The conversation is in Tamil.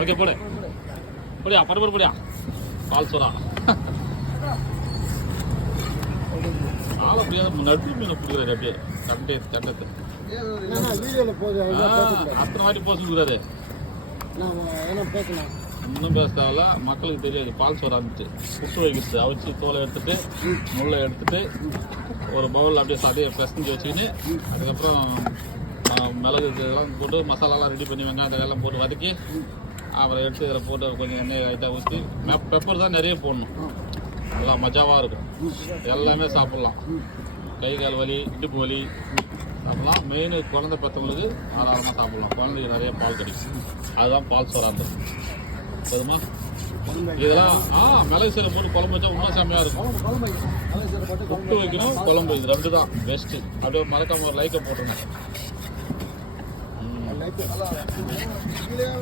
ஓகே போடு போடியா படுபடு போடியா பால் சோறா ஆளை முடியாத நடு மீனை பிடிக்கிறாரு அப்படியே கண்டத்து அத்தனை வாட்டி போக சொல்லுறாரு இன்னும் பேசுறதால மக்களுக்கு தெரியாது பால் சோறு ஆரம்பிச்சு புட்டு வைக்கிறது அவிச்சு தோலை எடுத்துட்டு முள்ளை எடுத்துட்டு ஒரு பவுலில் அப்படியே சதையை பிசைஞ்சு வச்சுக்கின்னு அதுக்கப்புறம் மிளகு இதெல்லாம் போட்டு மசாலாலாம் ரெடி பண்ணி வெங்காயம் அதெல்லாம் போட்டு வதக்கி அப்புறம் எடுத்து இதில் போட்டு கொஞ்சம் எண்ணெய் லைட்டாக ஊற்றி பெப்பர் தான் நிறைய போடணும் நல்லா மஜாவாக இருக்கும் எல்லாமே சாப்பிட்லாம் கை கால் வலி இடுப்பு வலி சாப்பிட்லாம் மெயின் குழந்தை பெற்றவங்களுக்கு தாராளமாக சாப்பிட்லாம் குழந்தைக்கு நிறைய பால் கிடைக்கும் அதுதான் பால் சோறாக இருக்கும் போதுமா இதெல்லாம் மிளகு சீரை போட்டு குழம்பு வச்சா இன்னும் செம்மையாக இருக்கும் புட்டு வைக்கணும் குழம்பு இது ரெண்டு தான் பெஸ்ட்டு அப்படியே மறக்காம ஒரு லைக்கை போட்டுருங்க